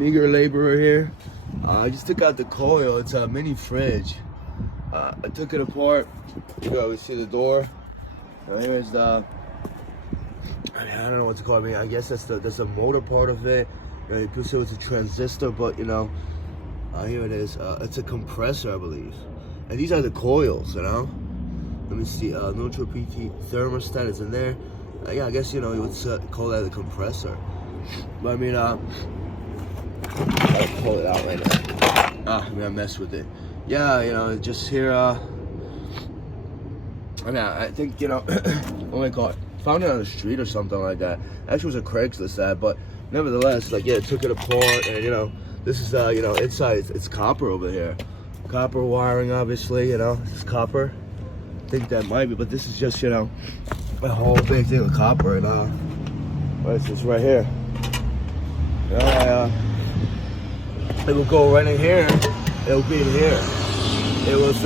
Meager laborer here. I just took out the coil. It's a mini fridge. I took it apart. You know, we see the door. Here's the, I don't know what to call it. I guess that's the motor part of it. You know, you could say it's a transistor, but you know, here it is. It's a compressor, I believe. And these are the coils, you know. Let me see. Neutral PT thermostat is in there. Yeah, I guess you know you would call that a compressor. But I mean, I'll pull it out right now. I'm gonna mess with it. Yeah, you know, just here. I mean, I think you know, what do I call it? Found it on the street or something like that. Actually, it was a Craigslist ad, but nevertheless, like yeah, took it apart, and you know, this is you know, inside it's copper over here, copper wiring, obviously. You know, this is copper. I think that might be, but this is just you know, a whole big thing of copper, and what is this right here? You know, it will go right in here. It will be in here. It was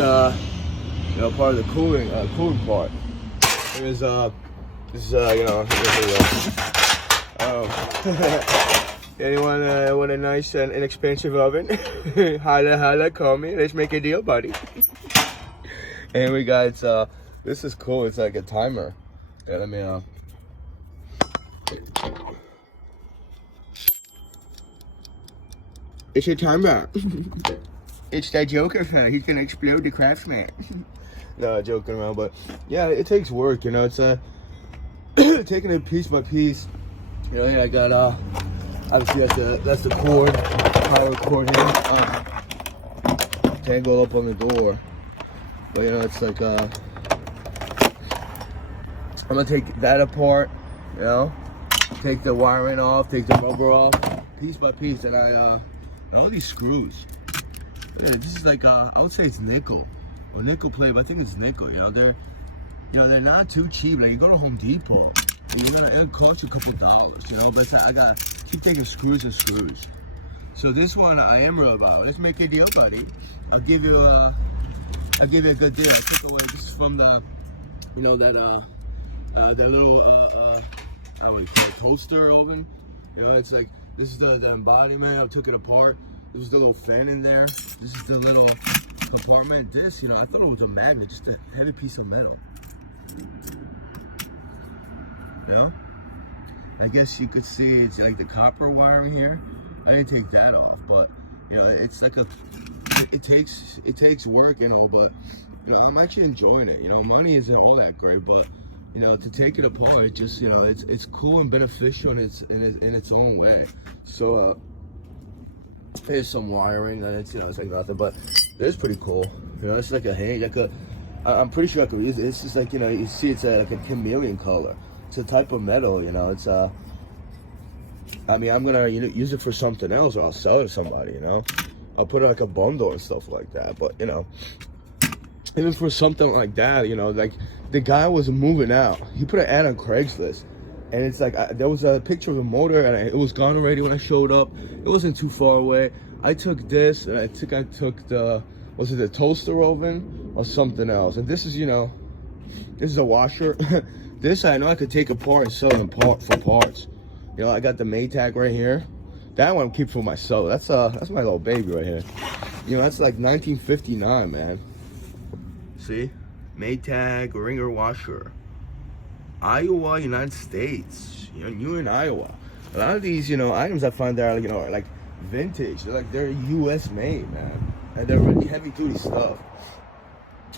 you know, part of the cooling part. Here's this is you know, anyone want a nice and inexpensive oven? holla, call me. Let's make a deal, buddy. And we got this is cool. It's like a timer. Yeah, let me it's a timer. It's that Joker fella. He's gonna explode the Craftsman. No, joking around, but yeah, it takes work, you know. It's taking it piece by piece. You know, yeah, I got obviously that's the cord, power cord here. Tangled up on the door, but you know, it's like I'm gonna take that apart, you know, take the wiring off, take the rubber off, piece by piece, and all these screws. Yeah, this is like I would say it's nickel or nickel plate, but I think it's nickel. You know, they're not too cheap. Like you go to Home Depot, and it'll cost you a couple $. You know, but I got keep taking screws and screws. So this one I am real about. Let's make a deal, buddy. I'll give you a good deal. I took away this is from the, you know, that little how would you call it, toaster oven. You know, it's like this is the embodiment. I took it apart. There's the little fan in there. This is the little compartment. This, you know, I thought it was a magnet, just a heavy piece of metal. You know? I guess you could see it's like the copper wiring here. I didn't take that off, but you know, it's like it takes work, you know, but you know, I'm actually enjoying it. You know, money isn't all that great, but you know, to take it apart, it just, you know, it's cool and beneficial in its own way. So here's some wiring, and it's, you know, it's like nothing, but it's pretty cool. You know, it's like a hang, like I'm pretty sure I could use it. It's just like, you know, you see it's like a chameleon color. It's a type of metal, you know. It's I mean, I'm gonna use it for something else, or I'll sell it to somebody, you know. I'll put it like a bundle and stuff like that. But you know, even for something like that, you know, like the guy was moving out. He put an ad on Craigslist. And it's like, there was a picture of a motor, and it was gone already when I showed up. It wasn't too far away. I took this, and I took the, was it the toaster oven or something else? And this is, you know, this is a washer. This I know I could take apart and sell them for parts. You know, I got the Maytag right here. That one I'm keeping for myself. That's my little baby right here. You know, that's like 1959, man. See, Maytag ringer washer. Iowa, United States. You know, you're in Iowa. A lot of these, you know, items I find that are, you know, are like vintage. They're U.S. made, man, and they're really heavy duty stuff.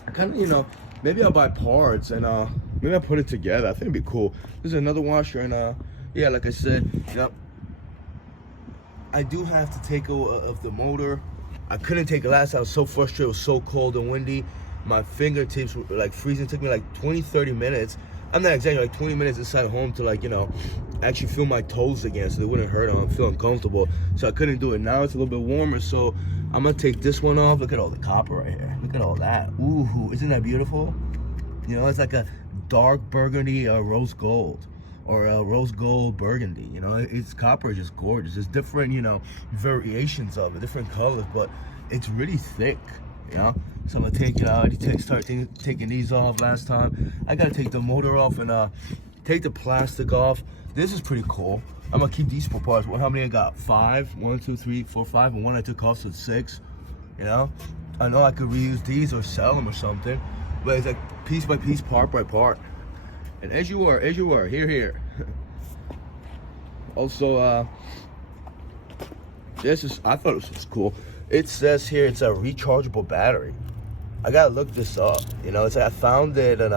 I kind of, you know, maybe I'll buy parts and maybe I'll put it together. I think it'd be cool. There's another washer, and yeah, like I said, you know, I do have to take of the motor. I couldn't take it last time. I was so frustrated. It was so cold and windy. My fingertips were like freezing. It took me like 20-30 minutes. I'm not exaggerating, like 20 minutes inside home to, like, you know, actually feel my toes again so they wouldn't hurt them. I'm feeling comfortable. So I couldn't do it. Now it's a little bit warmer, so I'm gonna take this one off. Look at all the copper right here. Look at all that. Ooh, isn't that beautiful? You know, it's like a dark burgundy rose gold, or a rose gold burgundy. You know, it's copper is just gorgeous. There's different, you know, variations of it, different colors, but it's really thick. You know, so I'm gonna take it out. Start taking these off last time. I gotta take the motor off and take the plastic off. This is pretty cool. I'm gonna keep these 4 parts. Well, how many I got? 5. 1, 2, 3, 4, 5, and 1 I took off, so it's 6. You know, I know I could reuse these or sell them or something, but it's like piece by piece, part by part. And as you are, here. Also, this is, I thought this was cool. It says here it's a rechargeable battery. I gotta look this up. You know, it's like I found it and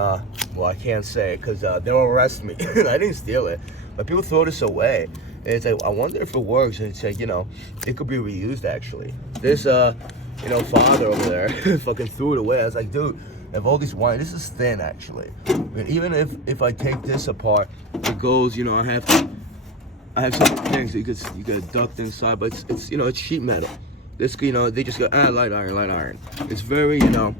well, I can't say it because they'll arrest me. I didn't steal it, but people throw this away. And it's like, I wonder if it works. And it's like, you know, it could be reused actually. This you know, father over there fucking threw it away. I was like, dude, of all these wine, this is thin actually. And even if I take this apart, it goes, you know, I have some things that you could duct inside, but it's you know, it's sheet metal. This, you know, they just go light iron. It's very, you know,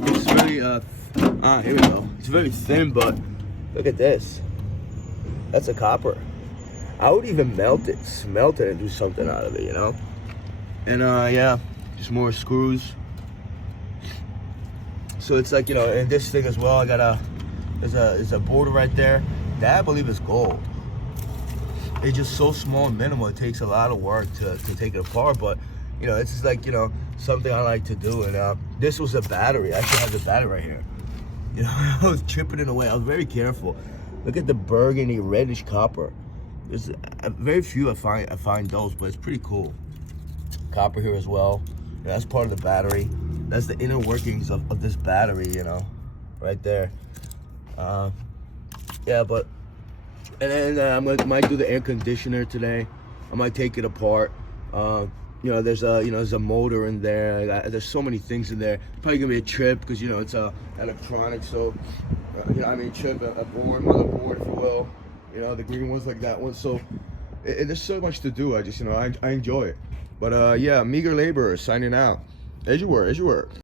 it's very here we go. It's very thin, but look at this. That's a copper. I would even smelt it and do something out of it, you know. And yeah, just more screws. So it's like, you know, and this thing as well. I got there's a border right there. That I believe is gold. It's just so small and minimal. It takes a lot of work to take it apart, but you know, it's just like, you know, something I like to do. And this was a battery. I actually have the battery right here. You know, I was chipping it away. I was very careful. Look at the burgundy reddish copper. There's very few I find those, but it's pretty cool. Copper here as well. Yeah, that's part of the battery. That's the inner workings of this battery, you know, right there. Yeah, but and then I might do the air conditioner today. I might take it apart. You know, there's a motor in there. There's so many things in there. Probably gonna be a trip because, you know, it's electronic. So you know, I mean, chip, a board, motherboard, if you will. You know, the green ones like that one. So there's so much to do. I just, you know, I enjoy it. But yeah, Meager Laborer signing out. As you were.